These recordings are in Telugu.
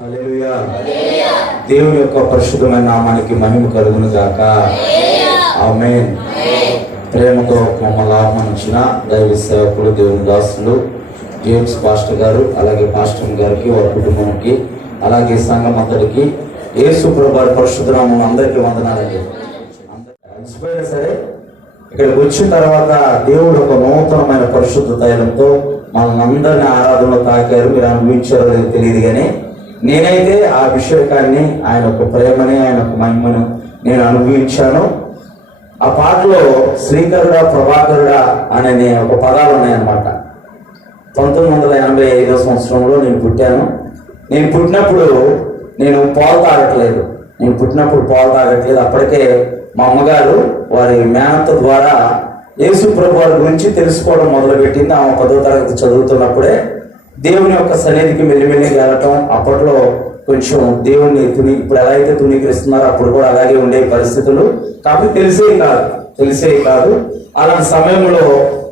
హల్లెలూయా. దేవుని యొక్క పరిశుద్ధమైన నామానికి మహిమ కలుగును గాక. ఆమేన్. ప్రేమతో మమ్మల్ని ఆహ్వానించిన దైవ సేవకులు, దేవుని దాసులు జేమ్స్ పాస్టర్ గారు, అలాగే పాస్టర్ గారికి, వారి కుటుంబానికి, అలాగే సంఘం అంతటికి యేసు ప్రభువారి పరిశుద్ధ నామమున అందరికీ వందనాలండి. అలసిపోయినా సరే ఇక్కడికి వచ్చిన తర్వాత దేవుడు ఒక నూతనమైన పరిశుద్ధ తైలంతో మనల్ని అందరినీ ఆరాధనలో తాకారు. మీరు అనుభవించారో లేదో తెలియదు, కానీ నేనైతే ఆ అభిషేకాన్ని, ఆయన యొక్క ప్రేమని, ఆయన యొక్క మహిమను నేను అనుభవించాను. ఆ పాటలో శ్రీకరుడా ప్రభాకరుడా అనే ఒక పదాలు ఉన్నాయన్నమాట. 1985 సంవత్సరంలో నేను పుట్టాను. నేను పుట్టినప్పుడు నేను పాలు తాగట్లేదు. అప్పటికే మా అమ్మగారు వారి మేనత్త ద్వారా యేసు ప్రభు వారి గురించి తెలుసుకోవడం మొదలుపెట్టింది. ఆమె 10వ తరగతి చదువుతున్నప్పుడే దేవుని యొక్క సన్నిధికి మెల్లిమెల్లిగా వెళ్ళటం. అప్పట్లో కొంచెం దేవుణ్ణి ఇప్పుడు ఎలా అయితే తునీకరిస్తున్నారో అప్పుడు కూడా అలాగే ఉండే పరిస్థితులు. కాబట్టి తెలిసేవి కాదు. అలాంటి సమయంలో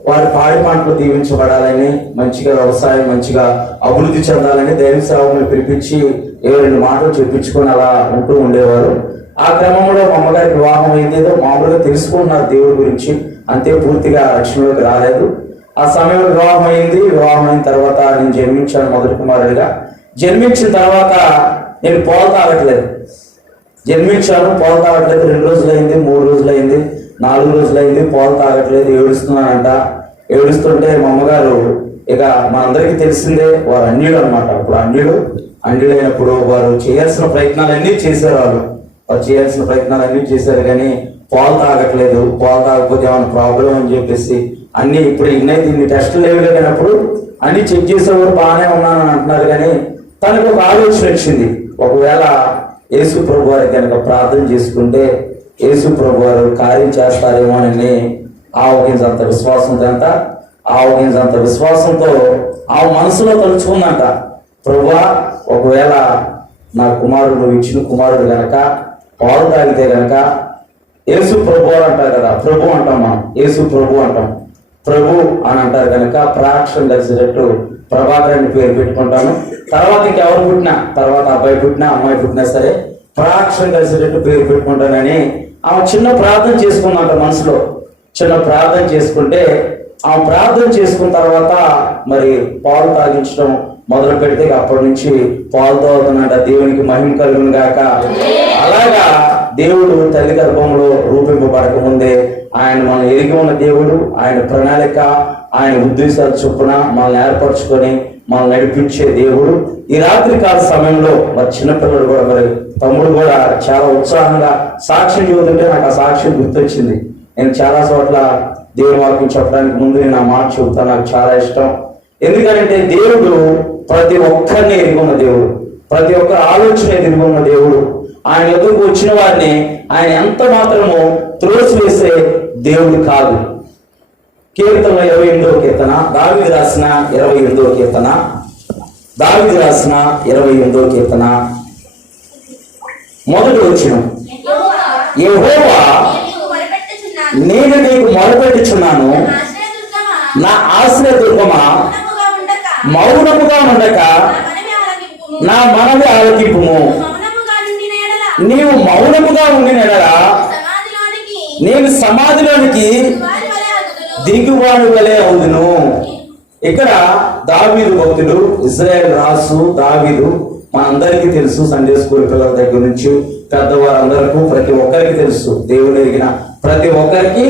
వారి పాడి పంటలు దీవించబడాలని, మంచిగా వ్యవసాయం మంచిగా అభివృద్ధి చెందాలని దైవ సేవకులను పిలిపించి 2 మాటలు చెప్పించుకొని అలా ఉంటూ ఉండేవారు. ఆ క్రమంలో మా అమ్మగారికి వివాహం అయిందేదో మామూలుగా తెలుసుకున్నారు దేవుడి గురించి, అంతే, పూర్తిగా రక్షణలోకి రాలేదు. ఆ సమయంలో వివాహం అయిన తర్వాత నేను జన్మించాను మొదటి కుమారుడిగా. జన్మించిన తర్వాత నేను పాలు తాగట్లేదు. 2 రోజులైంది, 3 రోజులైంది, 4 రోజులైంది, పాలు తాగట్లేదు. ఏడుస్తుంటే మా అమ్మగారు, ఇక మనందరికీ తెలిసిందే, వారు అన్యుడు అనమాట. అప్పుడు అన్యుడైనప్పుడు వారు చేయాల్సిన ప్రయత్నాలన్నీ చేశారు. కానీ పాలు తాగట్లేదు. పాలు తాగకపోతే ఏమైనా ప్రాబ్లం అని చెప్పేసి అన్ని ఇప్పుడు ఇన్ని టెస్టులు లేవులేనప్పుడు అన్ని చెక్ చేసేవారు, బాగానే ఉన్నానని అంటున్నారు. కానీ తనకు ఒక ఆలోచన వచ్చింది, ఒకవేళ యేసు ప్రభు వారికి కనుక ప్రార్థన చేసుకుంటే యేసు ప్రభు వారు కార్యం చేస్తారేమోనని ఆవగించంత విశ్వాసంతో ఆ మనసులో తలుచుకుందంట, ప్రభువా ఒకవేళ నా కుమారుడు, నువ్వు ఇచ్చిన కుమారుడు గనక పాలు తాగితే గనక యేసు ప్రభు అంటారు కదా, ప్రభు అంటాం మనం, యేసు ప్రభు అంటాం, ప్రభు అని అంటారు కనుక ప్రాక్షణ కలిసేటట్టు ప్రభాకర్ అని పేరు పెట్టుకుంటాను. తర్వాత ఇంకెవరు పుట్టినా, తర్వాత అబ్బాయి పుట్టినా అమ్మాయి పుట్టినా సరే ప్రాక్షణ కలిసేటట్టు పేరు పెట్టుకుంటానని ఆమె చిన్న ప్రార్థన చేసుకుందంట. మనసులో చిన్న ప్రార్థన చేసుకుంటే ఆమె ప్రార్థన చేసుకున్న తర్వాత మరి పాలు తాగించడం మొదలు పెడితే అప్పటి నుంచి పాలు తాగుతున్నట. దేవునికి మహిమ కలుగును గాక. అలాగా దేవుడు తల్లి గర్భంలో రూపింపబడక ముందే ఆయన మనం ఎరిగి ఉన్న దేవుడు, ఆయన ప్రణాళిక, ఆయన ఉద్దేశాల చొప్పున మనల్ని ఏర్పరచుకొని మనల్ని నడిపించే దేవుడు. ఈ రాత్రి కాల సమయంలో మరి చిన్నపిల్లలు కూడా, మరి తమ్ముడు కూడా చాలా ఉత్సాహంగా సాక్ష్యం చెబుతుంటే నాకు ఆ సాక్ష్యం గుర్తొచ్చింది. నేను చాలా చోట్ల దేవుని వాక్యం చెప్పడానికి ముందు నేను ఆ మాట చెబుతాను, నాకు చాలా ఇష్టం. ఎందుకంటే దేవుడు ప్రతి ఒక్కరిని ఎరిగి ఉన్న దేవుడు, ప్రతి ఒక్కరి ఆలోచన ఎరిగి ఉన్న దేవుడు. ఆయన ఎదురుకు వచ్చిన వారిని ఆయన ఎంత మాత్రమో త్రోసివేసే దేవుడు కాదు. కీర్తన 28వ కీర్తన, దావీదు రాసిన 28వ కీర్తన మొదటి వచనం, యెహోవా నేను నీకు మొరపెట్టుచున్నాను, నా ఆశ్రయదుర్గమా మౌనముగా ఉండక నా మనవి ఆలకింపుము. నీవు మౌనముగా ఉండిన ఎడల నేను సమాధిలోనికి దిగువాడు వలె అవుదును. ఇక్కడ దావీదు భక్తుడు, ఇశ్రాయేలు రాసు దావీదు మనందరికీ తెలుసు. సండే స్కూల్ పిల్లల దగ్గర నుంచి పెద్దవారందరికీ ప్రతి ఒక్కరికి తెలుసు. దేవుడు ఎరిగిన ప్రతి ఒక్కరికి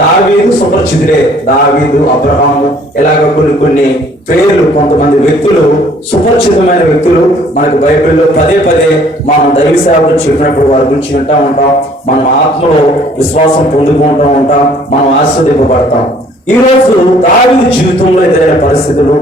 దావీదు సుపరిచితుడే. దావీదు, అబ్రహాము, ఇలాగ కొన్ని పేర్లు, కొంతమంది వ్యక్తులు, సుపరిచితమైన వ్యక్తులు మనకు బైబిల్లో పదే మనం దైవ సేవకులు చెప్పినప్పుడు వారి గురించి వింటా ఉంటాం. మనం ఆత్మలో విశ్వాసం పొందుకుంటూ ఉంటాం, మనం ఆశీర్వదింపబడతాం. ఈరోజు దావీదు జీవితంలో ఎదురైన పరిస్థితులు,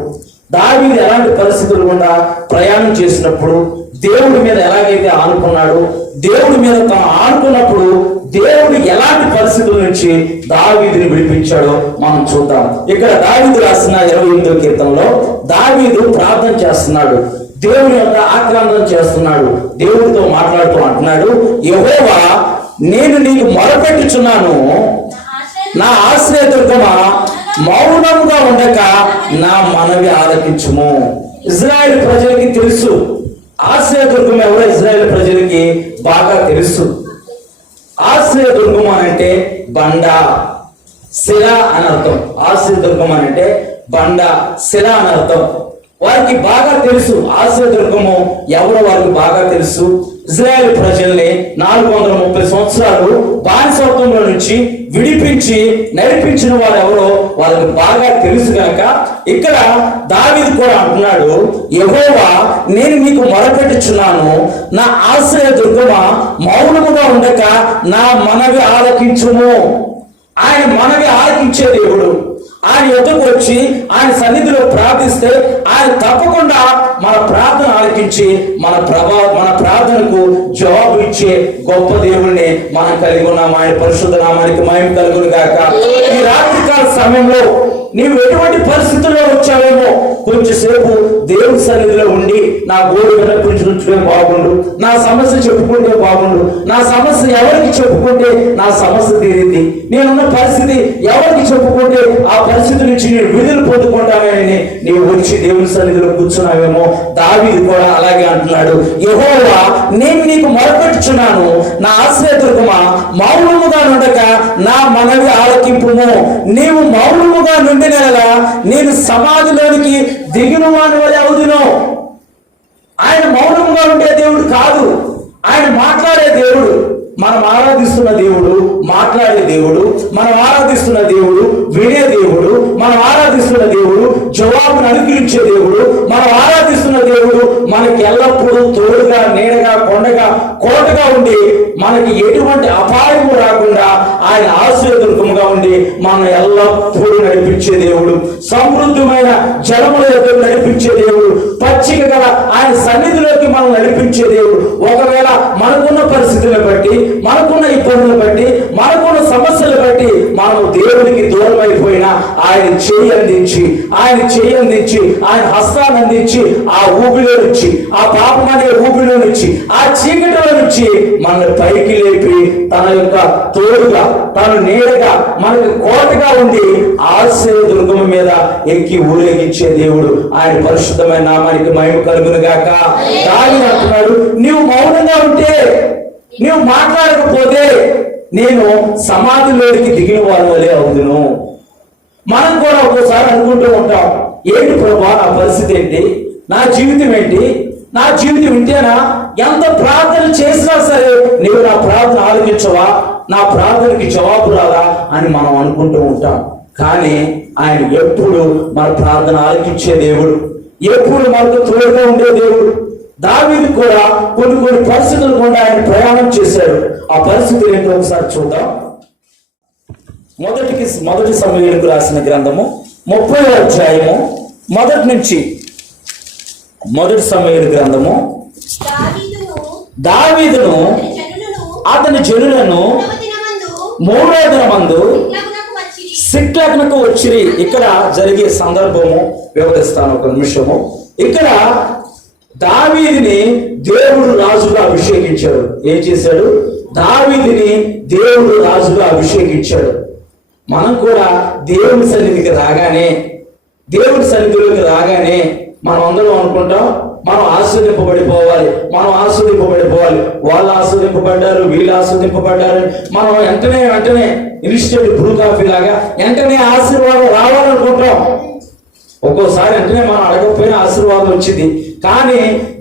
దావీదు ఎలాంటి పరిస్థితులు గుండా ప్రయాణం చేసినప్పుడు దేవుడి మీద ఎలాగైతే ఆనుకున్నాడు, దేవుడి మీద తాను ఆనుకున్నప్పుడు దేవుడు ఎలాంటి పరిస్థితుల నుంచి దావీదుని విడిపించాడో మనం చూద్దాం. ఇక్కడ దావీదు రాసిన 28వ కీర్తనలో దావీదు ప్రార్థన చేస్తున్నాడు, దేవుని యొక్క ఆక్రందన చేస్తున్నాడు, దేవుడితో మాట్లాడుతూ అంటున్నాడు, యెహోవా నేను నీకు మొరపెట్టుచున్నాను, నా ఆశ్రయదుర్గమా మౌనముగా ఉండక నా మనవి ఆలకించుము. ఇజ్రాయేల్ ప్రజలకి తెలుసు ఆశ ఆశ్రయదుర్గం ఎవరో ఇజ్రాయేల్ ప్రజలకి బాగా తెలుసు. ఆశ్రయదుర్గం అంటే బండ, శిల అని అర్థం. ఆశ్రయదుర్గం అంటే బండ, శిల అని అర్థం. వారికి బాగా తెలుసు ఆశ్రయదుర్గము ఎవరో వారికి బాగా తెలుసు. ఇజ్రాయేల్ ప్రజల్ని 430 సంవత్సరాలు బానిసత్వంలో నుంచి విడిపించి నడిపించిన వారు ఎవరో వాళ్ళకి బాగా తెలుసు కనుక ఇక్కడ దావీదు కూడా అంటున్నాడు, యెహోవా నేను నీకు మొరపెట్టుచున్నాను, నా ఆశ్రయ దుర్గమా మౌనముగా ఉండక నా మనవి ఆలకించుము. ఆయన మనవి ఆలకించే దేవుడు. ఆయన యొద్దకు వచ్చి ఆయన సన్నిధిలో ప్రార్థిస్తే ఆయన తప్పకుండా మన ప్రార్థన ఆలకించి మన ప్రార్థనకు జవాబు ఇచ్చే గొప్ప దేవుణ్ణి మనం కలిగి ఉన్నాం. ఆయన పరిశుద్ధ నామానికి మహిమ కలుగును గాక. ఈ రాత్రికాల సమయంలో నీవు ఎటువంటి పరిస్థితుల్లో వచ్చావేమో కొంచెంసేపు దేవుడి సన్నిధిలో ఉండి నా గోడు వినిపించుకుంటే బాగుండు, నా సమస్య చెప్పుకుంటే బాగుండు, నా సమస్య ఎవరికి చెప్పుకుంటే నా సమస్య తీరింది, నేనున్న పరిస్థితి ఎవరికి చెప్పుకుంటే ఆ పరిస్థితి నుంచి నేను విడుదల పొందుకుంటానని నీవు వచ్చి దేవుని సన్నిధిలో కూర్చున్నావేమో. దావీదు కూడా అలాగే అంటున్నాడు, యెహోవా నేను నీకు మొరపెట్టుచున్నాను, నా ఆశ్రయదుర్గమా మౌనముగా నుండక నా మనవి ఆలకింపుము. నీవు మౌనముగా నుండినలా నేను సమాధిలోనికి దిగిన వాని వలె అవుదును. ఆయన మౌనంగా ఉండే దేవుడు కాదు, ఆయన మాట్లాడే దేవుడు. మనం ఆరాధిస్తున్న దేవుడు మాట్లాడే దేవుడు, మనం ఆరాధిస్తున్న దేవుడు వినే దేవుడు, మనం ఆరాధిస్తున్న దేవుడు జవాబును అనుగ్రహించే దేవుడు, మనం ఆరాధిస్తున్న దేవుడు మనకి ఎల్లప్పుడూ తోడుగా నీడగా కొండగా కోటగా ఉండి మనకి ఎటువంటి అపాయము రాకుండా ఆయన ఆశీర్వదముగా ఉండి మనం ఎల్లప్పుడూ నడిపించే దేవుడు, సమృద్ధమైన జలముల యొక్క నడిపించే దేవుడు, పచ్చిక గల ఆయన సన్నిధిలోకి మనం నడిపించే దేవుడు. ఒకవేళ మనకున్న పరిస్థితులను బట్టి, మనకున్న ఇబ్బందులు బట్టి, మనకున్న సమస్యలు బట్టి మనం దేవుడికి దూరం అయిపోయినా ఆయన చేయి అందించి ఆయన హస్తాన్ని అందించి ఆ ఊబిలో నుంచి, ఆ పాపం అనే ఊబిలో నుంచి, ఆ చీకటిలో నుంచి మనల్ని పైకి లేపి తన యొక్క తోడుగా తను నీడగా మనకు కోటగా ఉండి ఆశీర్వదుర్గం మీద ఎక్కి ఊరేగించే దేవుడు. ఆయన పరిశుద్ధమైన నామానికి మహిమ కలుగును గాక. దావీదు అంటున్నాడు, నీవు మౌనంగా ఉంటే, నీవు మాట్లాడకపోతే నేను సమాధిలోకి దిగిన వారి వలె అవుదును. మనం కూడా ఒక్కోసారి అనుకుంటూ ఉంటాం, ఏంటి ప్రభా నా పరిస్థితి ఏంటి, నా జీవితం ఏంటి, నా జీవితం ఇంతేనా, ఎంత ప్రార్థన చేసినా సరే నీవు నా ప్రార్థన ఆలోచించవా, నా ప్రార్థనకి జవాబు రాదా అని మనం అనుకుంటూ ఉంటాం. కానీ ఆయన ఎప్పుడు మన ప్రార్థన ఆలకించే దేవుడు, ఎప్పుడు మనకు తోడుగా ఉండే దేవుడు. దావీదు కూడా కొన్ని పరిస్థితులు కూడా ఆయన ప్రయాణం చేశాడు. ఆ పరిస్థితులు ఏంటో ఒకసారి చూద్దాం. మొదటి సమూయేలుకు రాసిన గ్రంథము 30వ అధ్యాయము మొదటి నుంచి. మొదటి సమూయేలు గ్రంథము దావీదును అతని జనులను 3వ దినమందు సిక్లగ్నకు వచ్చిరి. ఇక్కడ జరిగే సందర్భము వివరిస్తాను ఒక నిమిషము. ఇక్కడ దావీదుని దేవుడు రాజుగా అభిషేకించాడు. ఏం చేశాడు? దావీదుని దేవుడు రాజుగా అభిషేకించాడు. మనం కూడా దేవుడి సన్నిధిలోకి రాగానే మనం అందరం అనుకుంటాం మనం ఆస్వాదింపబడిపోవాలి. వాళ్ళు ఆస్వాదింపబడ్డారు, వీళ్ళు ఆస్వాదింపబడ్డారు. మనం వెంటనే ఇన్స్టెంట్ బ్రూ కాఫీ లాగా వెంటనే ఆశీర్వాదం రావాలనుకుంటాం. ఒక్కోసారి వెంటనే మనం అడగకపోయినా ఆశీర్వాదం వచ్చింది. కానీ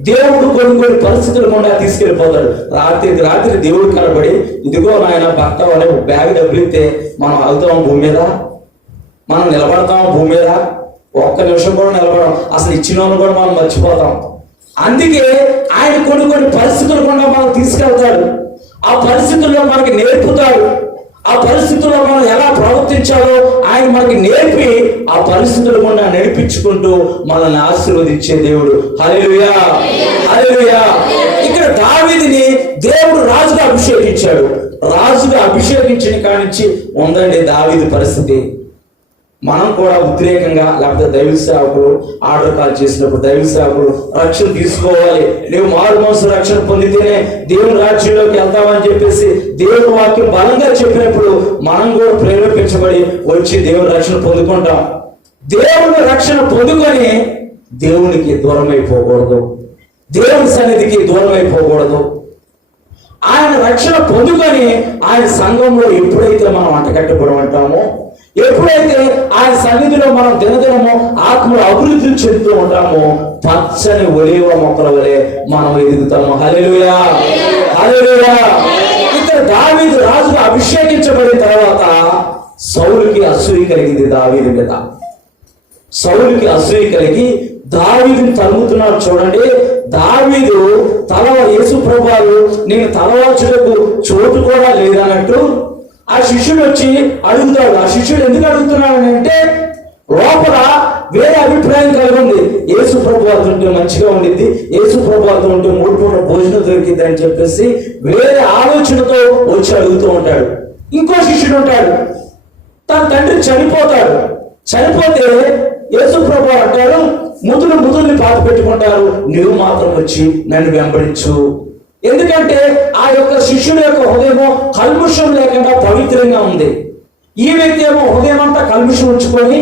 దేవుడు కొన్ని పరిస్థితులు కూడా తీసుకెళ్ళిపోతాడు. రాత్రి దేవుడు కనబడి, ఇదిగో నాయన భర్త అనే బ్యాగ్ డబ్బులిస్తే మనం వెళ్తాం భూమి మీద, మనం నిలబడతాం భూమి మీద, ఒక్క నిమిషం కూడా నిలబడం, అసలు ఇచ్చిన వాళ్ళు కూడా మనం మర్చిపోతాం. అందుకే ఆయన కొన్ని పరిస్థితులు కూడా మనం తీసుకెళ్తాడు. ఆ పరిస్థితుల్లో మనకి నేర్పుతాడు. ఆ పరిస్థితుల్లో మనం ఎలా ప్రవర్తించాలో ఆయన మనకి నేర్పి ఆ పరిస్థితులు కూడా నడిపించుకుంటూ మనల్ని ఆశీర్వదించే దేవుడు. హల్లెలూయా, హల్లెలూయా. ఇక్కడ దావీదుని దేవుడు రాజుగా అభిషేకించాడు. రాజుగా అభిషేకించిన కానించి ఉందండి దావీదు పరిస్థితి. మనం కూడా ఉద్రేకంగా, లేకపోతే దైవ సేవకులు ఆర్డర్ కాల్ చేసినప్పుడు దైవ సేవకులు రక్షణ తీసుకోవాలి, నువ్వు మారు మనసు రక్షణ పొందితేనే దేవుని రాజ్యంలోకి వెళ్తామని చెప్పేసి దేవుని వాక్యం బలంగా చెప్పినప్పుడు మనం కూడా ప్రేరేపించబడి వచ్చి దేవుని రక్షణ పొందుకుంటాం. దేవుని రక్షణ పొందుకొని దేవునికి దూరం అయిపోకూడదు. దేవుని సన్నిధికి దూరం అయిపోకూడదు. ఆయన రక్షణ పొందుకొని ఆయన సంఘంలో ఎప్పుడైతే మనం అంటకట్టబడి ఉంటామో, ఎప్పుడైతే ఆయన సన్నిధిలో మనం దినదినము ఆత్మలో అభివృద్ధి చెందుతూ ఉంటామో, పచ్చని ఒలీవ మొక్కల వలె మనం ఎదుగుతాము. హల్లెలూయా, హల్లెలూయా. ఇక్కడ దావీదు రాజుగా అభిషేకించబడిన తర్వాత సౌలుకి అసూయ కలిగింది దావీదు మీద. సౌలుకి అసూయ కలిగి దావీదుని తరుముతున్నాడు. చూడండి, దావీదు యేసు ప్రభువు నేను తలవాల్చుటకు చోటు కూడా లేదన్నట్టు ఆ శిష్యుడు వచ్చి అడుగుతాడు. ఆ శిష్యుడు ఎందుకు అడుగుతున్నాడు అంటే, లోపల వేరే అభిప్రాయం కలిగి ఉంది. యేసు ప్రభువుతో ఉంటే మంచిగా ఉండిద్ది, యేసు ప్రభువుతో ఉంటే 3 పూటల భోజనం దొరికిద్ది అని చెప్పేసి వేరే ఆలోచనతో వచ్చి అడుగుతూ ఉంటాడు. ఇంకో శిష్యుడు ఉంటాడు, తన తండ్రి చనిపోతాడు. చనిపోతే యేసు ప్రభువు అంటారు, ముదుల్ని పాత పెట్టుకుంటారు, నువ్వు మాత్రం వచ్చి నన్ను వెంబడించు. ఎందుకంటే ఆ యొక్క శిష్యుడు యొక్క హృదయమో కల్ముషం లేకుండా పవిత్రంగా ఉంది. ఈ వ్యక్తి ఏమో హృదయం అంతా కల్ముషం ఉంచుకొని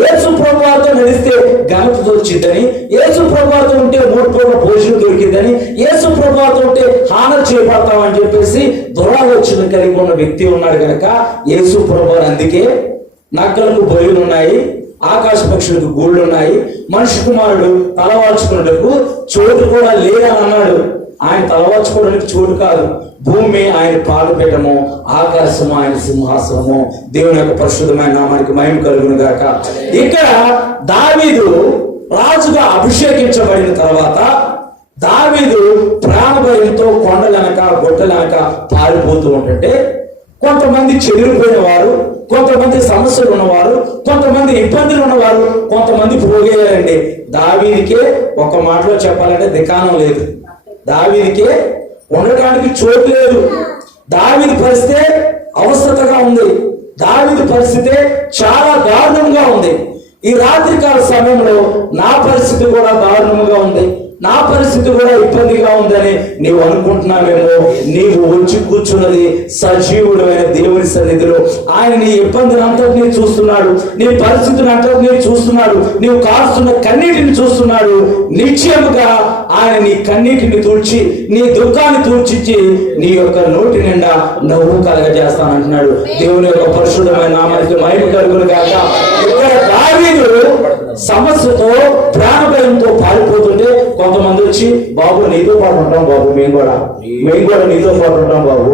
యేసు ప్రభువుతో నడిస్తే ఘనత దొరికిద్దని, యేసు ప్రభువుతో ఉంటే 3 పూటల భోజనం దొరికిందని, యేసు ప్రభువుతో ఉంటే హాని చేయబడతామని చెప్పేసి దురాలోచన కలిగి ఉన్న వ్యక్తి ఉన్నాడు కనుక యేసు ప్రభువు అందుకే నక్కలకు బొయ్యలు ఉన్నాయి, ఆకాశ పక్షులకు గూళ్ళు ఉన్నాయి, మనిషి కుమారుడు తలవాల్చుకున్నట్టుకు చోటు కూడా లేదని అన్నాడు. ఆయన తలవాల్చుకోవడానికి చోటు కాదు, భూమి ఆయన పాదపీఠము, ఆకాశము ఆయన సింహాసనము. దేవుని యొక్క పరిశుద్ధమైన నామానికి మహిమ కలుగును గాక. ఇక్కడ దావీదు రాజుగా అభిషేకించబడిన తర్వాత దావీదు ప్రాణభయంతో కొండలనక గొట్టలనక పారిపోతూ ఉంటుంటే కొంతమంది చెదిరిపోయిన వారు, కొంతమంది సమస్యలు ఉన్నవారు, కొంతమంది ఇబ్బందులు ఉన్నవారు, కొంతమంది పోగేయారండి. దావీదికే ఒక మాటలో చెప్పాలంటే దికానం లేదు, దావీదికే ఉండటానికి చోటు లేదు. దావీదు పరిస్థితి అవస్థతగా ఉంది, దావీదు పరిస్థితి చాలా దారుణంగా ఉంది. ఈ రాత్రికాల సమయంలో నా పరిస్థితి కూడా దారుణంగా ఉంది, నా పరిస్థితి కూడా ఇబ్బందిగా ఉందని నీవు అనుకుంటున్నావేమో. నీవు వచ్చి కూర్చున్నది సజీవుడైన దేవుని సన్నిధిలో. ఆయన నీ ఇబ్బందిని అంతటినీ చూస్తున్నాడు, నీ పరిస్థితిని అంతటినీ చూస్తున్నాడు, నీవు కాస్తున్న కన్నీటిని చూస్తున్నాడు. నిశ్చయముగా ఆయన నీ కన్నీటిని తుడిచి, నీ దుఃఖాన్ని తుడిచి నీ యొక్క నోటి నిండా నవ్వు కలగజేస్తానంటున్నాడు. దేవుని యొక్క పరిశుద్ధమైన నామానికి మహిమ కలుగును గాక. ఇక్కడ దావీదు సమస్యతో ప్రాణభయంతో పారిపోతుంటే కొంతమంది వచ్చి, బాబు నీతో పాటు ఉంటాం బాబు, మేము కూడా నీతో పాటు ఉంటాం బాబు,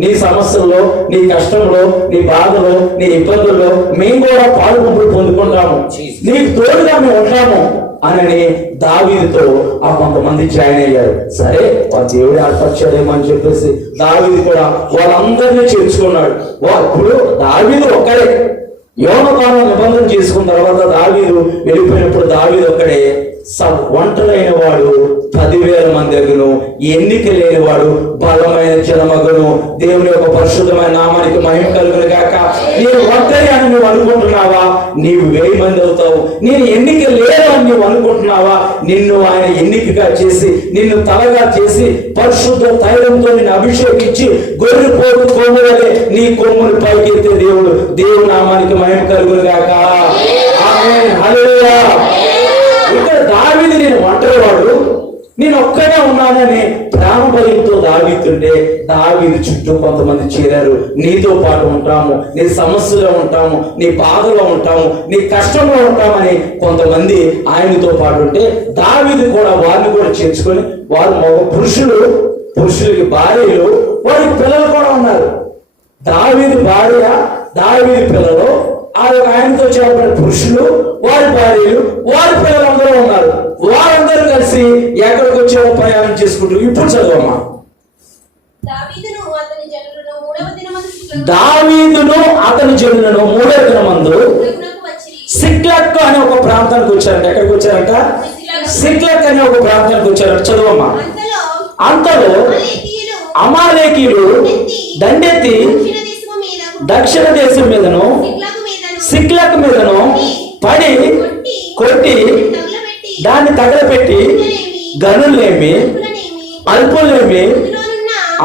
నీ సమస్యల్లో, నీ కష్టంలో, నీ బాధలో, నీ ఇబ్బందుల్లో మేము కూడా పాల్గొంపులు పొందుకుంటాము, నీకు తోడుగా మేము ఉంటాము అని దావీదుతో ఆ కొంతమంది జాయిన్ అయ్యారు. సరే, వాళ్ళ దేవుడు ఏర్పరిచాడేమో అని చెప్పేసి దావీదు కూడా వాళ్ళందరినీ చేర్చుకున్నాడు. ఇప్పుడు దావీదు ఒక్కడే. యోనతాను నిబంధన చేసుకున్న తర్వాత దావీదు వెళ్ళిపోయినప్పుడు దావీదు ఒక్కడే ఒంటరైన వాడు 10,000 మంది దగ్గర, ఎన్నిక లేని వాడు బలమైన జనమగును. దేవుని యొక్క పరిశుద్ధమైన నామానికి మహిమ కలుగును గాక. నేను ఒంటరి అని నువ్వు అనుకుంటున్నావా? నీవు 1000 మంది అవుతావు. నేను ఎన్నిక లేదు అని నువ్వు అనుకుంటున్నావా? నిన్ను ఆయన ఎన్నికగా చేసి, నిన్ను తలగా చేసి, పరిశుద్ధ తైలంతో నిన్ను అభిషేకించి గొర్రె పోగు కొమ్ము వలె నీ కొమ్మును పైకెత్తే దేవుడు. దేవుని నామానికి మహిమ కలుగును గాక. ఆమేన్, హల్లెలూయా. ఇక్కడ దావీదు నేను ఒంటరివాడు, నేను ఒక్కడే ఉన్నానని ప్రాణభయంతో దావీదుంటే దావీదు చుట్టూ కొంతమంది చేరారు. నీతో పాటు ఉంటాము, నీ సమస్యలో ఉంటాము, నీ బాధలో ఉంటాము, నీ కష్టంలో ఉంటామని కొంతమంది ఆయనతో పాటు ఉంటే దావీదు కూడా వారిని కూడా చేర్చుకొని, వారు మగ పురుషులకి భార్యలు, వారికి పిల్లలు కూడా ఉన్నారు. దావీదు భార్య, దావీదు పిల్లలు, ఆయనతో చేపడిన పురుషులు, వారి భార్యలు, వారి పిల్లలందరూ ఉన్నారు. వారందరూ కలిసి ఎక్కడికి వచ్చేవో ప్రయాణం చేసుకుంటూ. ఇప్పుడు చదవమ్మా. దావీదును అతని జనులను 3వ దినమందు సిక్లగ్ అనే ఒక ప్రాంతానికి వచ్చారంట. ఎక్కడికి వచ్చారంట? సిక్లగ్ అనే ఒక ప్రాంతానికి వచ్చారంట. చదవమ్మా. అంతలో అమాలేకీయులు దండెత్తి దక్షిణ దేశం మీదను సిక్లగ్ మీదను పడి కొట్టి దాన్ని తగలపెట్టి గనులేమి అల్పులేమి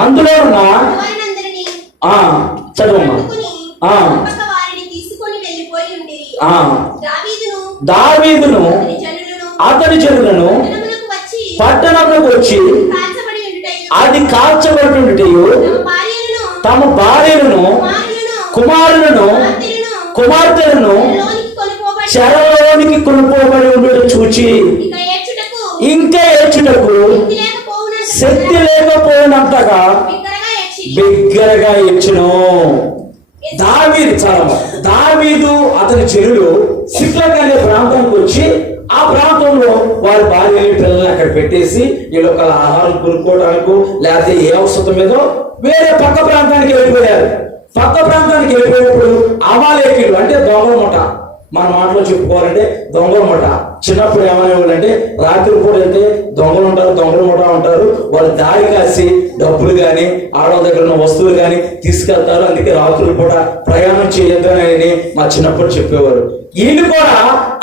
అందులో ఉన్న చదువమ్మా. దావీదును అతని జనులను పట్టణంలోకి వచ్చి కాల్చబడి ఉండుటయు, అది కాల్చబడుటయు తమ భార్యలను, తమ భార్యలను, కుమారులను, కుమారులను, కుమార్తెలను లోనికి కొనుపోబడి చెరలోనికి కొనుక్కోబడి ఉండడం చూచి ఇంకా ఏడ్చుటకు శక్తి లేకపోయినంతగా బిగ్గరగా ఏడ్చును. దావీదు అతని చెరువులు సిక్లగ్ అనే ప్రాంతానికి వచ్చి ఆ ప్రాంతంలో వారి భార్యని పిల్లల్ని అక్కడ పెట్టేసి వీళ్ళొక ఆహారం కొనుక్కోవడానికి లేకపోతే ఏ అవసరం మీదో వేరే పక్క ప్రాంతానికి వెళ్ళిపోయారు. పక్క ప్రాంతానికి వెళ్ళిపోయినప్పుడు అమాలేకీయులు అంటే దొంగల ముఠ, మన మాటలో చెప్పుకోవాలంటే దొంగల ముఠ. చిన్నప్పుడు ఏమనేవాళ్ళు అంటే రాత్రి పూట వెళ్తే దొంగలు ఉంటారు, దొంగల ముఠ ఉంటారు, వాళ్ళు దారి కాసి డబ్బులు కానీ ఆడవాళ్ళ దగ్గర ఉన్న వస్తువులు కానీ తీసుకెళ్తారు, అందుకే రాత్రులు పూట ప్రయాణం చేయొద్దు అని మా చిన్నప్పుడు చెప్పేవారు. వీళ్ళు కూడా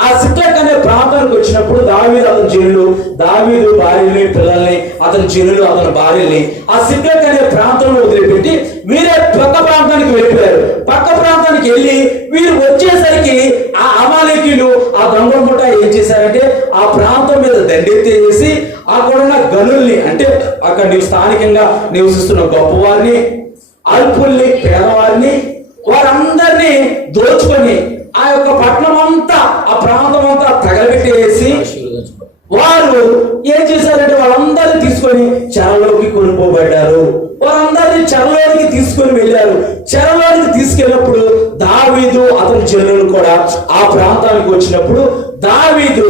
ఆ సిక్లగ్ అనే ప్రాంతానికి వచ్చినప్పుడు దావీదు అతని జనులు, దావీదు భార్యని పిల్లల్ని, అతని జనులు అతని భార్యల్ని ఆ సిక్లగ్ అనే ప్రాంతంలో వదిలిపెట్టి వీరే పక్క ప్రాంతానికి వెళ్ళిపోయారు. పక్క ప్రాంతానికి వెళ్ళి వీరు వచ్చేసరికి ఆ అమాలేకీయులు ఆ దొంగల ముఠ ఏం చేశారంటే ఆ ప్రాంతం మీద దండెత్తేసి అక్కడున్న గనుల్ని అంటే అక్కడ స్థానికంగా నివసిస్తున్న గొప్పవారిని, అల్పుల్ని, పేదవారిని, వారందరినీ దోచుకొని ఆ యొక్క పట్టణం అంతా ఆ ప్రాంతం అంతా తగలబెట్టేసి వారు ఏం చేశారంటే వాళ్ళందరినీ తీసుకొని చెరలోకి కొనుక్కోబడ్డారు. వారందరినీ చెరలోనికి తీసుకొని వెళ్ళారు. చెరలోనికి తీసుకెళ్ళినప్పుడు దావీదు అతని జనులు కూడా ఆ ప్రాంతానికి వచ్చినప్పుడు దావీదు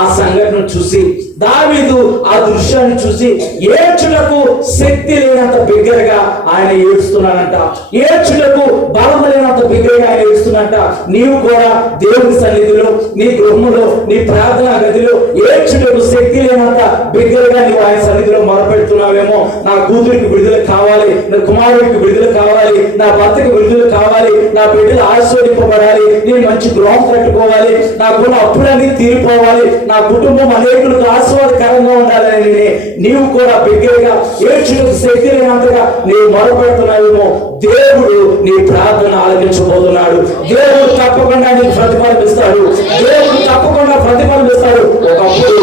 ఆ సంఘటన చూసి, దావీదు ఆ దృశ్యాన్ని చూసి ఏడ్చుటకు శక్తి లేనంత బిగ్గరగా ఆయన ఏడుస్తున్నాడంట. ఏడ్చుటకు బలం లేనంత బిగ్గరగా ఆయన ఏడుస్తున్నట్ట. నీవు కూడా దేవుని సన్నిధిలో, నీ గృహములో, నీ ప్రార్థనా గదిలో ఏడ్చుటకు శక్తి లేనంత బిగ్గరగా నీవు ఆయన సన్నిధిలో మొరపెడుతున్నావేమో. నా కూతురికి విడుదల కావాలి, నా కుమారుడికి విడుదల కావాలి, నా భర్తకి విడుదల కావాలి, నా బిడ్డలు ఆశీర్వదింపబడాలి, నేను మంచి గృహం కట్టుకోవాలి, నాకున్న అప్పులన్నీ తీరిపోవాలి, నా కుటుంబం అనేకులకు ఆశీర్వాదకరంగా ఉండాలని నీవు కూడా బిగ్గరగా ఏడ్చుటకు శక్తి లేనంతగా నీవు మొరపెడుతున్నావేమో. దేవుడు నీ ప్రార్థన ఆలకించబోతున్నాడు. దేవుడు తప్పకుండా నీకు ప్రతిఫలం ఇస్తాడు. దేవుడు తప్పకుండా ప్రతిఫలం ఇస్తాడు. ఒకప్పుడు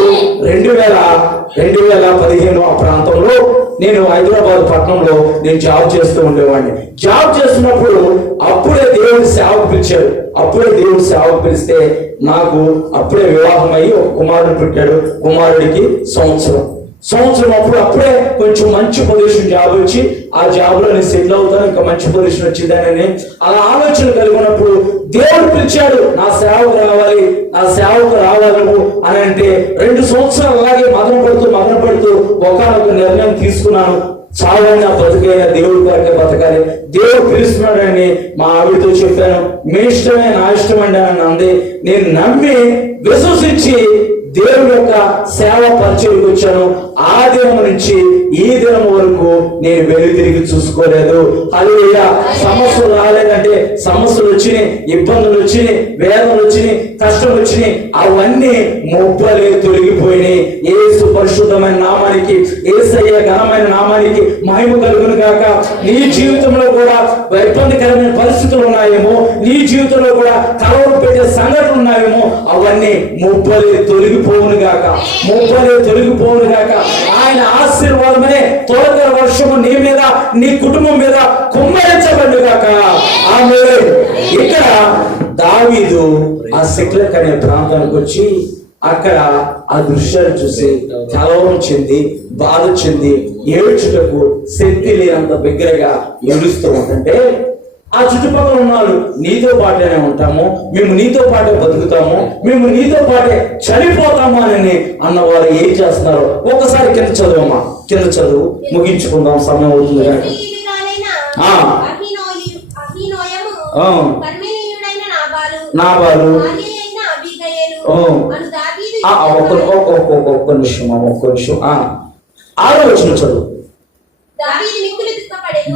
2015 ఆ ప్రాంతంలో నేను హైదరాబాద్ పట్టణంలో నేను జాబ్ చేస్తూ ఉండేవాడిని. జాబ్ చేస్తున్నప్పుడు అప్పుడే దేవుడి సేవకు పిలిచాడు. అప్పుడే దేవుడి సేవకు పిలిస్తే నాకు అప్పుడే వివాహం అయ్యి ఒక కుమారుడు పుట్టాడు. కుమారుడికి సంవత్సరం అప్పుడే కొంచెం మంచి పొజిషన్ జాబ్ వచ్చి ఆ జాబ్ లో నేను సెటిల్ అవుతాను, ఇంకా మంచి పొజిషన్ వచ్చిందని అలా ఆలోచన కలిగినప్పుడు దేవుడు పిలిచాడు, నా సేవకు రావాలి, నా సేవకు రావాలి నువ్వు అని అంటే 2 సంవత్సరాలు అలాగే మదన పడుతూ ఒకనొక నిర్ణయం తీసుకున్నాను. చావైనా బతుకైనా దేవుడి కొరకే బతకాలి, దేవుడు పిలుస్తున్నాడని మా ఆవిడతో చెప్పాను. మీ ఇష్టమే నా ఇష్టం అండి అని అంది. నేను నమ్మి విశ్వసించి దేవుడి యొక్క సేవ పరిచయకు వచ్చాను. ఆ దినం నుంచి ఈ దినం వరకు నేను వెళ్లి తిరిగి చూసుకోలేదు. హల్లెలూయా. సమస్యలు రాలేదంటే సమస్యలు వచ్చినాయి, ఇబ్బందులు వచ్చినాయి, వేదనలు వచ్చినాయి, కష్టం వచ్చినాయి, అవన్నీ ముప్పలే తొలగిపోయినాయి. యేసు పరిశుద్ధమైన నామానికి, యేసయ్య ఘనమైన నామానికి మహిమ కలుగును గాక. నీ జీవితంలో కూడా ఇబ్బందికరమైన పరిస్థితులు ఉన్నాయేమో, నీ జీవితంలో కూడా కలవరం పెట్టే సంఘటనలు ఉన్నాయేమో, అవన్నీ ముప్పలే తొలగిపోవును గాక, ముప్పలే తొలగిపోవును గాక. ఆయన ఆశీర్వాదమనే తొలకర వర్షము నీ మీద, నీ కుటుంబం మీద కుమ్మరించబడు గాక. ఆమేన్. ఇక్కడ దావీదు ఆ సిక్లగ్ అనే ప్రాంతానికి వచ్చి అక్కడ ఆ దృశ్యాలు చూసి కలవరం చెంది, బాధ చెంది, ఏడ్చుటకు శక్తి లేనంత బిగ్గరగా ఏడుస్తూ ఉంటుంటే ఆ చుట్టుపక్కల ఉన్నాడు, నీతో పాటేనే ఉంటాము, మేము నీతో పాటే బతుకుతాము, మేము నీతో పాటే చనిపోతాము అని అన్నవారు ఏం చేస్తున్నారు ఒకసారి కింద చదువమ్మా, కింద చదువు ముగించుకుందాం, సమయం అవుతుంది. నాబాలు ఒక్క నిమిషం 6వ వచనం చదువు.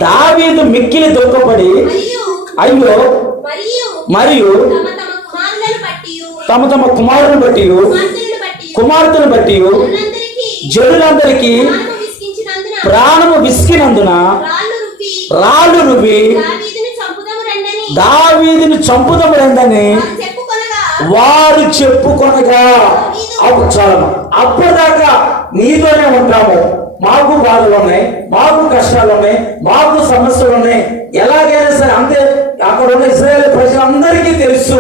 దావీదు మిక్కిలి దుఃఖపడి అయ్యో మరియు తమ కుమారులను బట్టి కుమార్తెను బట్టి జనులందరికీ ప్రాణము విసికినందున రాళ్ళు రువి దావీదుని చంపుదము రందని వారు చెప్పుకొనగా చాలా అప్పటిదాకా నీతోనే ఉంటాము, మాకు బాధలు ఉన్నాయి, మాకు కష్టాలు ఉన్నాయి, మాకు సమస్యలు ఉన్నాయి, ఎలాగైనా సరే అంతే. అక్కడ ఉన్న ఇశ్రాయేలు ప్రజలందరికీ తెలుసు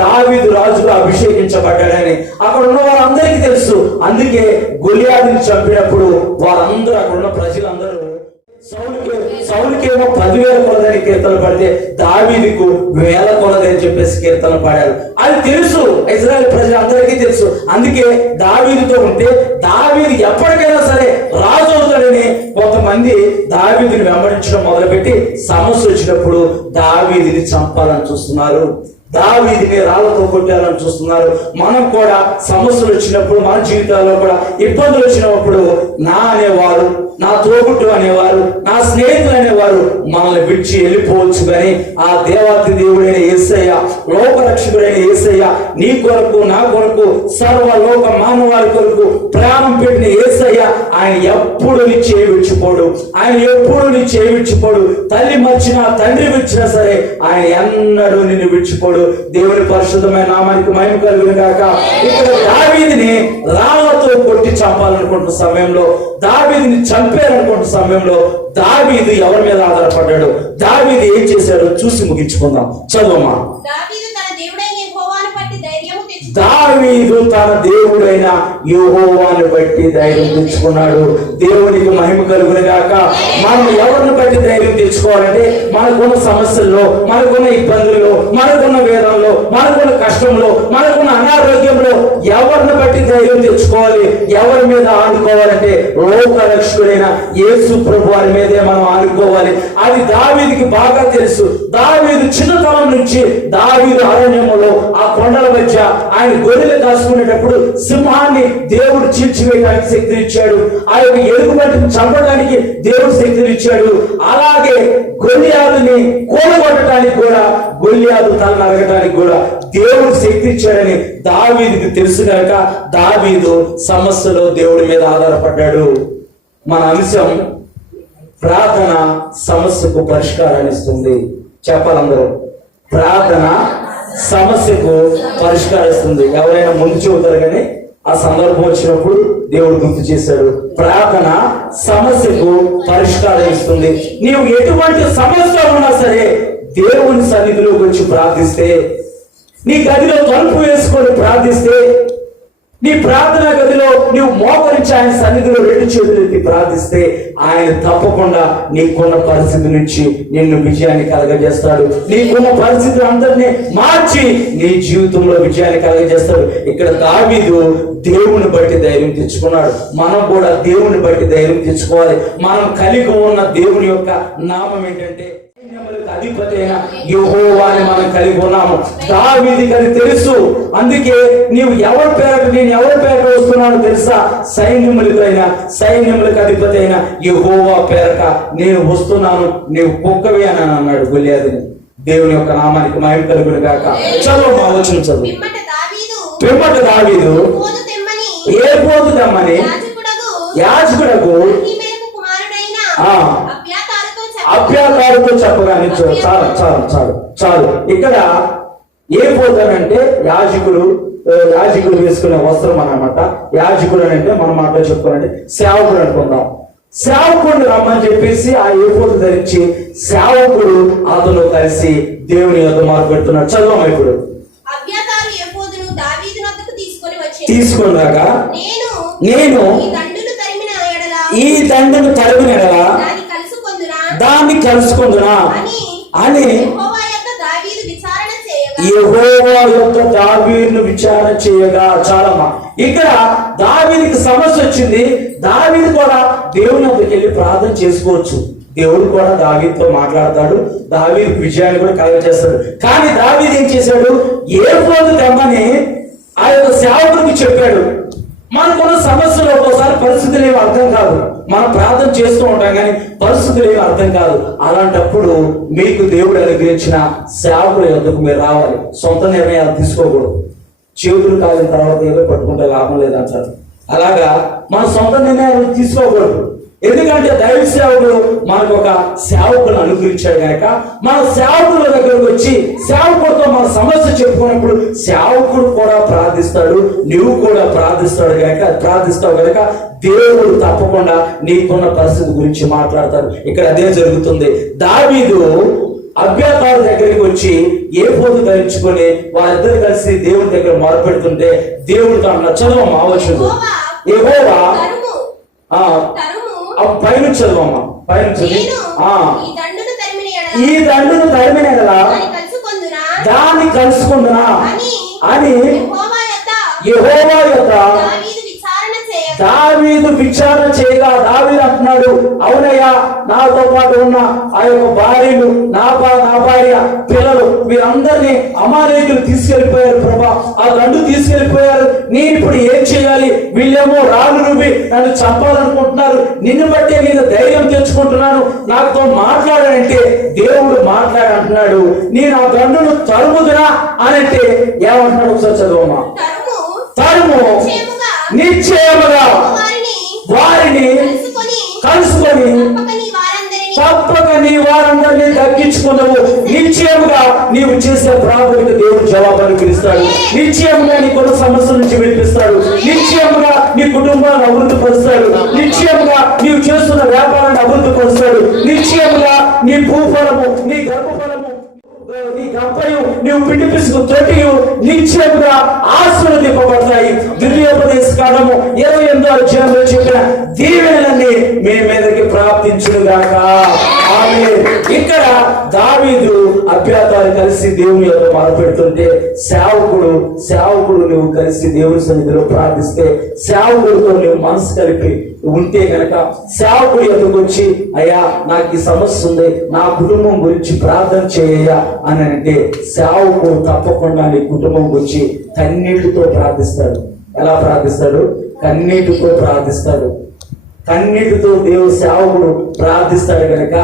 దావీదు రాజుగా అభిషేకించబడ్డాడని. అక్కడ ఉన్న వారందరికీ తెలుసు. అందుకే గొలియాదుని చంపినప్పుడు వారందరూ, అక్కడ ఉన్న ప్రజలందరూ సౌలుకేమో 10,000 కొలదని కీర్తనలు పడితే దావీదుకు 1000 కొలదని చెప్పేసి కీర్తనలు పాడారు. అది తెలుసు, ఇశ్రాయేల్ ప్రజలందరికీ తెలుసు. అందుకే దావీదుతో ఉంటే దావీదు ఎప్పటికైనా సరే రాజు అవుతాడని కొంతమంది దావీదుని వెంబడించడం మొదలుపెట్టి సమస్య వచ్చినప్పుడు దావీదుని చంపాలని చూస్తున్నారు, దావీదుని రాళ్లతో కొట్టాలని చూస్తున్నారు. మనం కూడా సమస్యలు వచ్చినప్పుడు, మన జీవితాల్లో కూడా ఇబ్బందులు వచ్చినప్పుడు నా అనేవారు, నా తోబుట్టు అనేవారు, నా స్నేహితులు అనేవారు మనల్ని విడిచి వెళ్ళిపోవచ్చు. కానీ ఆ దేవాతి దేవుడైన యేసయ్య, లోకరక్షకుడైన యేసయ్య, నీ కొరకు నా కొరకు సర్వలోక మానవాళి కొరకు ప్రాణం పెట్టిన యేసయ్య, ఆయన ఎప్పుడు నీ చేయించుకోడు, ఆయన ఎప్పుడు నీ చేయించుకోడు. తల్లి మర్చినా తండ్రి విడిచినా సరే ఆయన ఎన్నడూ నిన్ను విడిచిపోడు. దేవుని పరిశుద్ధమైన నామానికి మహిమ కలుగును గాక. ఇక్కడ దావీదుని రాళ్లతో కొట్టి చంపాలనుకుంటున్న సమయంలో, దావీదుని చంపేయాలనుకుంటున్న సమయంలో దావీదు ఎవరి మీద ఆధారపడ్డాడు, దావీదు ఏం చేశాడో చూసి ముగించుకుందాం. చదువమ్మా. దావీదు తన దేవుడైన యెహోవాను బట్టి ధైర్యం తెచ్చుకున్నాడు. దేవునికి మహిమ కలుగును గాక. మనం ఎవరిని బట్టి ధైర్యం తెచ్చుకోవాలంటే మనకున్న సమస్యల్లో, మనకున్న ఇబ్బందుల్లో, మనకున్న వేదనలో, మనకున్న కష్టంలో, మనకున్న అనారోగ్యంలో ఎవరిని బట్టి ధైర్యం తెచ్చుకోవాలి, ఎవరి మీద ఆడుకోవాలంటే లోకరక్షకుడైన యేసు ప్రభు వారి మీదే మనం ఆడుకోవాలి. అది దావీదుకి బాగా తెలుసు. దావీదు చిన్నతనం నుంచి, దావీదు అరణ్యములో ఆ కొండల మధ్య ఆయన గొర్రెలు కాసుకునేటప్పుడు సింహాన్ని దేవుడు చీల్చివేయడానికి శక్తినిచ్చాడు. ఆ యొక్క ఎలుగుబంటిని చంపడానికి దేవుడు శక్తినిచ్చాడు. అలాగే గొలియాదుని కూలగొట్టడానికి కూడా, గొలియాదు తల నరగడానికి కూడా దేవుడు శక్తి ఇచ్చాడని దావీదుకి తెలుసు కనుక దావీదు సమస్యలో దేవుడి మీద ఆధారపడ్డాడు. మన అంశం ప్రార్థన సమస్యకు పరిష్కారాన్ని ఇస్తుంది. చెప్పాలందరూ, ప్రార్థన సమస్యకు పరిష్కరిస్తుంది. ఎవరైనా ముందు చెబుతారు కానీ ఆ సందర్భం వచ్చినప్పుడు దేవుడు గుర్తు చేశాడు. ప్రార్థన సమస్యకు పరిష్కారం ఇస్తుంది. నీవు ఎటువంటి సమస్య ఉన్నా సరే దేవుని సన్నిధిలోకి వచ్చి ప్రార్థిస్తే, నీ గదిలో తలుపు వేసుకొని ప్రార్థిస్తే, నీ ప్రార్థనా గదిలో నీవు మోకరించి ఆయన సన్నిధిలో 2 చేతులు ఎత్తి ప్రార్థిస్తే ఆయన తప్పకుండా నీకున్న పరిస్థితి నుంచి నిన్ను విజయాన్ని కలగజేస్తాడు. నీకున్న పరిస్థితులు అందరినీ మార్చి నీ జీవితంలో విజయాన్ని కలగజేస్తాడు. ఇక్కడ దావీదు దేవుని బట్టి ధైర్యం తెచ్చుకున్నాడు. మనం కూడా దేవుని బట్టి ధైర్యం తెచ్చుకోవాలి. మనం కలిగి ఉన్న దేవుని యొక్క నామం ఏంటంటే అధిపతి అయిన యెహోవాని మనం కలిగి ఉన్నాము. దావీదుకి అది తెలుసు. అందుకే నేను ఎవరి పేరట వస్తున్నానో తెలుసా? సైన్యములకు అధిపతి అయిన యెహోవా పేరట నేను వస్తున్నాను, నీవు కుక్కవి అని అన్నాడు గొలియాదుని. దేవుని యొక్క నామానికి మహిమ కలుగును గాక. చదువు మా వచనం చదువు. పిమ్మట దావీదు ఏఫోదు తెమ్మని యాజకుడకు అభ్యాకారుతో చెప్పగానే చాలు. ఇక్కడ ఏ పోతానంటే యాజకుడు వేసుకునే వస్త్రం అన్నమాట. యాజకుడు అంటే మన మాటలో చెప్పుకోవాలంటే సేవకుడు అనుకుందాం. సేవకుడిని రమ్మని చెప్పేసి ఆ ఏఫోదు ధరించి సేవకుడు అతను కలిసి దేవుని యొద్ద మాట్లాడుతున్నాడు. చదవమా ఇప్పుడు. తీసుకున్నాక నేను ఈ దండును తరిమిన ఎడల దాన్ని కలుసుకుందునా అని యెహోవా యొక్క దావీదును విచారణ చేయగా. చాలమ్మా, ఇక్కడ దావీదుకి సమస్య వచ్చింది. దావీదు కూడా దేవుని వద్దకు వెళ్ళి ప్రార్థన చేసుకోవచ్చు. దేవుడు కూడా దావీదుతో మాట్లాడతాడు, దావీదుకు విజయాన్ని కూడా కలుగజేస్తాడు. కానీ దావీదు ఏం చేశాడు? ఏఫోదు తెమ్మని ఆ యొక్క సేవకుడికి చెప్పాడు. మనకున్న సమస్యలు ఒక్కోసారి పరిస్థితులు ఏమి అర్థం కాదు. మనం ప్రార్థన చేస్తూ ఉంటాం కానీ పరిస్థితులు ఏమి అర్థం కాదు. అలాంటప్పుడు మీకు దేవుడు అనుగ్రహించిన సేవకుల యొద్దకు మీరు రావాలి. సొంత నిర్ణయాలు తీసుకోకూడదు. చేతులు కాలిన తర్వాత ఏదో పట్టుకుంటే లాభం లేదంటారు. అలాగా మన సొంత నిర్ణయాలు తీసుకోకూడదు. ఎందుకంటే దైవ సేవకుడు మనకు ఒక సేవకులను అనుగ్రహించాడు కనుక మన సేవకుల దగ్గరకు వచ్చి సేవకుడితో మన సమస్య చెప్పుకున్నప్పుడు సేవకుడు కూడా ప్రార్థిస్తాడు, నువ్వు కూడా ప్రార్థిస్తావు కనుక దేవుడు తప్పకుండా నీకున్న పరిస్థితి గురించి మాట్లాడతాడు. ఇక్కడ అదే జరుగుతుంది. దావీదు అబ్యాతారు దగ్గరికి వచ్చి ఏ పోతు ధరించుకొని వారిద్దరు కలిసి దేవుడి దగ్గర మొదలుపెడుతుంటే దేవుడితో అన్న చదవమ్మా వచ్చు యెహోవా పైన చదవమ్మా పైన ఈ దండును తరిమిన ఎడల దాన్ని కలుసుకుందునా అని యెహోవా యొక్క దావీదు విచారణ చేయగా దావీదు అంటున్నాడు, అవునయ్యా నాతో పాటు ఉన్న ఆ యొక్క భార్యలు నా భార్య పిల్లలు వీరందరినీ అమాలేకులు తీసుకెళ్లిపోయారు ప్రభా, ఆ దండు తీసుకెళ్లిపోయారు. నేను ఇప్పుడు ఏం చేయాలి? వీళ్ళేమో రాళ్ళు రుబ్బి నన్ను చంపాలనుకుంటున్నారు, నిన్ను బట్టి నేను ధైర్యం తెచ్చుకుంటున్నాను, నాతో మాట్లాడానంటే దేవుడు మాట్లాడంటున్నాడు, నేను ఆ దండును తరుముదునా అనంటే ఏమంటున్నాడు? ఒకసారి చదవమ్మా. తరుము నిశ్చయముగా వారిని కలుసుకొని తప్పక నీ వారందరినీ దక్కించుకున్నావు. నిశ్చయముగా నీవు చేసే ప్రార్థనకు దేవుడు జవాబును పిలుస్తాడు. నిశ్చయముగా నీ కొన్ని సమస్యల నుంచి వినిపిస్తాడు. నిశ్చయముగా నీ కుటుంబాన్ని అభివృద్ధి పరుస్తాడు. నిశ్చయముగా నీవు చేస్తున్న వ్యాపారాన్ని అభివృద్ధి పరుస్తాడు. నిశ్చయముగా నీ భూఫలము, నీ గర్భఫలము, నీ గంపయు, నీవు పిండి పిసుకు తొట్టియు నిశ్చయముగా ఆశీర్వదింపబడతాయి. ద్వితీయోపదేశ కాండము 28వ అధ్యాయంలో చెప్పిన దీవెనలన్నీ మీ మీదకి ప్రాప్తించుగాక. ఆమేన్. ఇక్కడ దావీదు అబ్యాతారు కలిసి దేవుని యొక్క మొదలుపెడుతుంటే సేవకుడు నువ్వు కలిసి దేవుని సన్నిధిలో ప్రార్థిస్తే, సేవకుడితో నువ్వు మనసు కలిపి ఉంటే గనక సేవకుడు ఎదురుకు వచ్చి అయ్యా నాకు ఈ సమస్య ఉంది, నా కుటుంబం గురించి ప్రార్థన చేయ్యా అని అంటే సేవకుడు తప్పకుండా నీ కుటుంబం గురించి కన్నీటితో ప్రార్థిస్తాడు. ఎలా ప్రార్థిస్తాడు? కన్నీటితో ప్రార్థిస్తాడు. కన్నీటితో దేవుడు సేవకుడు ప్రార్థిస్తాడు కనుక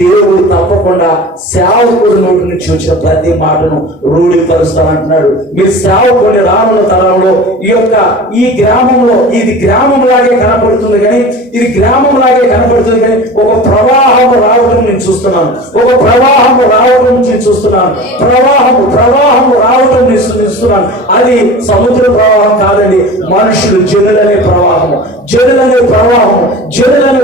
దేవుడు తప్పకుండా సేవకుడు నోటి నుంచి వచ్చిన ప్రతి మాటను రూఢిపరుస్తానంటున్నాడు. మీరు సేవకుని రానున్న తరంలో ఈ గ్రామంలో ఇది గ్రామంలాగే కనపడుతుంది కానీ ఒక ప్రవాహం రావడం నేను చూస్తున్నాను. ప్రవాహం రావడం నేను చూస్తున్నాను. అది సముద్ర ప్రవాహం కాదండి, మనుషులు జనులనే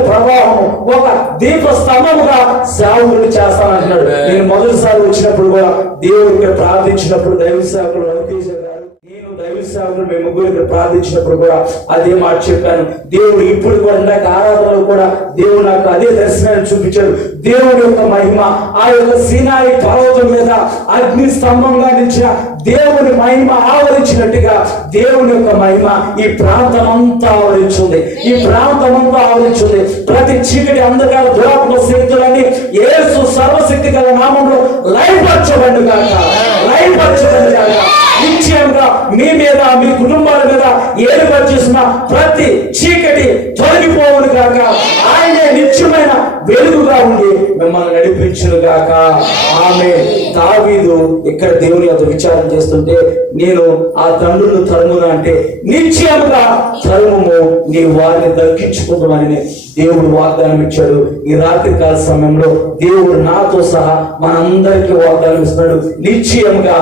ప్రవాహము ఒక దీప స్తంభముగా సేవకులు చేస్తానంటున్నాడు. నేను మొదటిసారి వచ్చినప్పుడు కూడా దేవుడికి ప్రార్థించినప్పుడు దైవ సేవకులు మేము ముగ్గురు ఇక్కడ ప్రార్థించినప్పుడు కూడా అదే మాట చెప్పాను. దేవుడు ఇప్పుడు కూడా ఇందాక ఆరాధనలో కూడా దేవుడు నాకు అదే దర్శనాన్ని చూపించాడు. దేవుడి యొక్క మహిమ ఆ యొక్క సీనాయి పర్వతం మీద అగ్ని స్తంభంగా నిలిచిన దేవుని మహిమ ఆవరించినట్టుగా దేవుని యొక్క మహిమ ఈ ప్రాంతం అంతా ఆవరించింది. ప్రతి చీకటి అంధకార దురాత్మ శక్తులన్నీ యేసు సర్వశక్తి గల నామంలో లయపరచబడును గాక. నిశ్చయంగా మీ మీద, మీ కుటుంబాల మీద ఏర్పరిచేసిన ప్రతి చీకటి తొలగిపోవును గాక. ఆయనే నిత్యమైన వెలుగుగా ఉండి మిమ్మల్ని నడిపించును గాక. ఆమేన్. దావీదు ఇక్కడ దేవుని యొక్క విచారం చేస్తుంటే, నేను ఆ దండును తరుమును అంటే నిశ్చయముగా తరుము, నీ వారిని దక్కించుకుంటామని దేవుడు వాగ్దానం ఇచ్చాడు. ఈ రాత్రి కాల సమయంలో దేవుడు నాతో సహా మనందరికీ వాగ్దానం ఇస్తున్నాడు. నిశ్చయముగా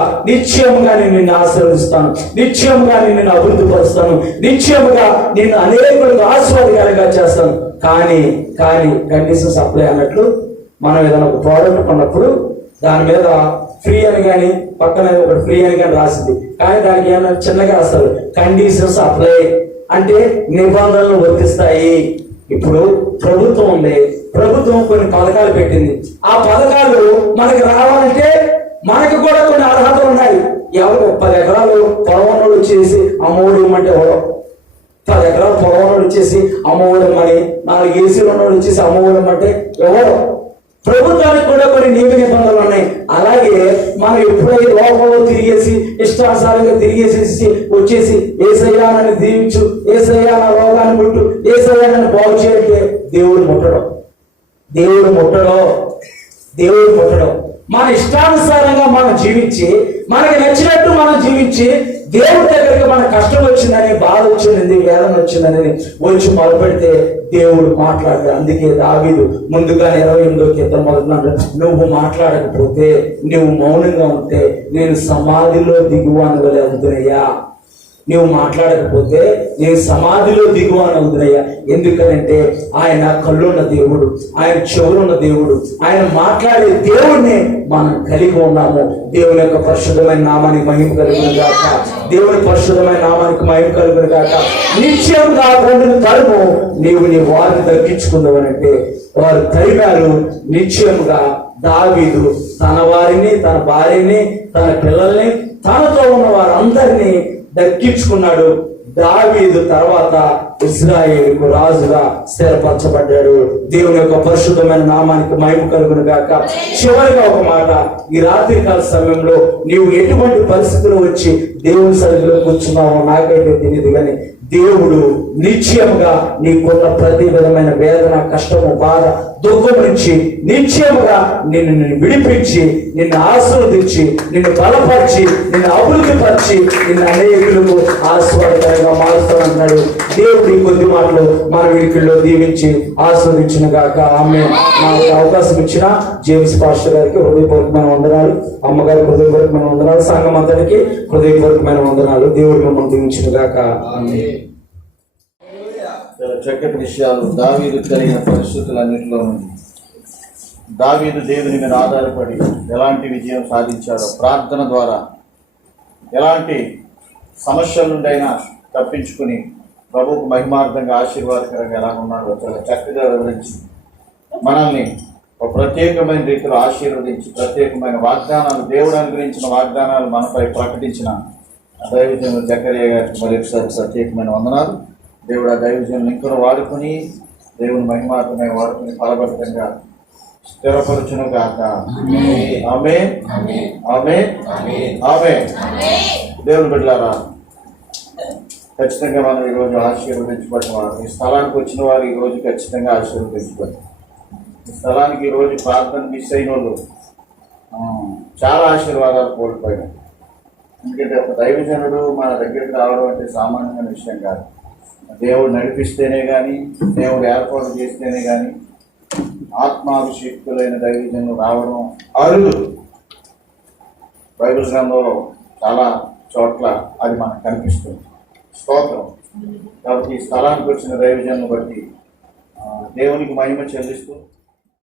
నేను నిన్ను ఆశీర్వదిస్తాను, నిశ్చయముగా నిన్ను అభివృద్ధి పరుస్తాను, నిశ్చయముగా నిన్ను అనేకులకు ఆశీర్వాదకరంగా చేస్తాను. కానీ కండిషన్స్ అప్లై అన్నట్లు మనం ఏదైనా ఒక ప్రోడక్ట్ కొన్నప్పుడు దాని మీద ఫ్రీ అని కానీ పక్కన ఒకటి ఫ్రీ అని కానీ రాసింది, కానీ దానికి ఏమైనా చిన్నగా రాస్తారు కండిషన్స్ అప్లై అంటే నిబంధనలు వర్తిస్తాయి. ఇప్పుడు ప్రభుత్వం ఉంది, ప్రభుత్వం కొన్ని పథకాలు పెట్టింది. ఆ పథకాలు మనకి రావాలంటే మనకి కూడా కొన్ని అర్హతలు ఉన్నాయి. ఎవరు 10 ఎకరాలు పొడవనోడు వచ్చేసి అమ్మఒడి ఇవ్వమంటే ఎవరో, 10 ఎకరాలు పొడవనోడు వచ్చేసి అమ్మఒడి ఇవ్వమని, 4 ఏసీలు ఉన్నోడు వచ్చేసి అమ్మఒడి ఇవ్వమంటే ఎవరో. ప్రభుత్వానికి కూడా కొన్ని నియమ నిబంధనలు ఉన్నాయి. అలాగే మనం ఎప్పుడైతే లోకంలో తిరిగేసి ఇష్టానుసారంగా వచ్చేసి ఏసయ్యా నన్ను దీవించు, ఏసయ్యా నా రోగాన్ని ముట్టు, ఏసయ్యా నన్ను బాగు చేయంటే దేవుడు ముట్టడం. దేవుడు పుట్టడం. మన ఇష్టానుసారంగా మనం జీవించి, మనకి నచ్చినట్టు మనం జీవించి, దేవుడి దగ్గరికి మన కష్టం వచ్చిందని, బాధ వచ్చిందని, వేదన వచ్చిందని వచ్చి మొదలుపెడితే దేవుడు మాట్లాడాడు. అందుకే దావీదు ముందుగా 28వ కీర్తన మొదలున్నాడు, నువ్వు మాట్లాడకపోతే, నువ్వు మౌనంగా ఉంటే నేను సమాధిలో దిగువాని వలె అవుతున్నాయా. నువ్వు మాట్లాడకపోతే నేను సమాధిలో దిగువాని అవుతున్నాయా. ఎందుకనంటే ఆయన కళ్ళున్న దేవుడు, ఆయన చెవులున్న దేవుడు, ఆయన మాట్లాడే దేవుడిని మనం కలిగి ఉన్నాము. దేవుని యొక్క పరిశుద్ధమైన నామానికి మహిమ కలుగును గాక. దేవుని పరిశుద్ధమైన నామానికి మహిమ కలుగును గాక. నిశ్చయంగా కొండను తరుము, నీవు నీ వారిని దక్కించుకుందామనంటే వారు తరిమారు. నిశ్చయముగా దావీదు తన వారిని, తన భార్యని, తన పిల్లల్ని, తనతో ఉన్న వారందరినీ దక్కించుకున్నాడు. దావీదు తర్వాత ఇశ్రాయేలుకు రాజుగా స్థిరపరచబడ్డాడు. దేవుని యొక్క పరిశుద్ధమైన నామానికి మహిమ కలుగును గాక. చివరిగా ఒక మాట, ఈ రాత్రికాల సమయంలో నీవు ఎటువంటి పరిస్థితులు వచ్చి దేవుని సన్నిధిలో కూర్చున్నావో నాకైతే తెలియదు, కానీ దేవుడు నిశ్చయముగా నీకున్న ప్రతి విధమైన వేదన, కష్టము, బాధ, దుఃఖం నుంచి నిశ్చయముగా నిన్ను విడిపించి, నిన్ను ఆశీర్వదించి, నిన్ను బలపరిచి, నిన్ను అభివృద్ధిపరిచి, నిన్ను అనేకులకు ఆశీర్వాదకరంగా మారుస్తానన్నాడు. దేవుడు ఈ కొద్ది మాటలు మన వీడికిల్లో దీవించి ఆశీర్వదించిన గాక. ఆమె నాకు అవకాశం ఇచ్చిన జేమ్స్ పాస్టర్ గారికి హృదయపూర్వకమైన వందనాలు, అమ్మగారికి హృదయపూర్వకమైన వందనాలు, సంఘం అంతటికి హృదయపూర్వకమైన వందనాలు. దేవుడు మిమ్మల్ని దీవించిన గాక. ఆమె చక్కటి విషయాలు. దావీదు కలిగిన పరిస్థితులన్నింటిలో ఉంది. దావీదు దేవుని మీద ఆధారపడి ఎలాంటి విజయం సాధించాడో, ప్రార్థన ద్వారా ఎలాంటి సమస్యల నుండైనా తప్పించుకుని ప్రభువుకు మహిమార్థంగా ఆశీర్వాదకరంగా ఎలా ఉన్నాడో చాలా చక్కగా వివరించి మనల్ని ఒక ప్రత్యేకమైన రీతిలో ఆశీర్వదించి, ప్రత్యేకమైన వాగ్దానాలు, దేవుడు అనుగ్రహించిన వాగ్దానాలు మనపై ప్రకటించిన దైవజనులు జకరియా గారికి మరొకసారి ప్రత్యేకమైన వందనాలు. దేవుడు ఆ దైవజనులు ఇంకా వాడుకొని దేవుని మహిమార్థమై వాడుకొని ఫలభరితంగా స్థిరపరచును గాక. ఆమేన్, ఆమేన్, ఆమేన్. దేవుని బిడ్డలారా, ఖచ్చితంగా మనం ఈరోజు ఆశీర్వదించబడిన వారు, ఈ స్థలానికి వచ్చిన వారు ఈరోజు ఖచ్చితంగా ఆశీర్వదించబడి, ఈ స్థలానికి ఈరోజు ప్రార్థన మిస్ అయిన వాళ్ళు చాలా ఆశీర్వాదాలు కోల్పోయినారు. ఎందుకంటే ఒక దైవజనుడు మన దగ్గరికి రావడం అంటే సామాన్యమైన విషయం కాదు. దేవుడు నడిపిస్తేనే కానీ, దేవుడు ఏర్పాటు చేస్తేనే కానీ ఆత్మాభిషేక్తులైన దైవజనులు రావడం అరుదు. బైబిల్ గ్రంథంలో చాలా చోట్ల అది మనకు కనిపిస్తుంది. స్తోత్రం. కాబట్టి ఈ స్థలానికి వచ్చిన దైవజనులను బట్టి దేవునికి మహిమ చెల్లిస్తూ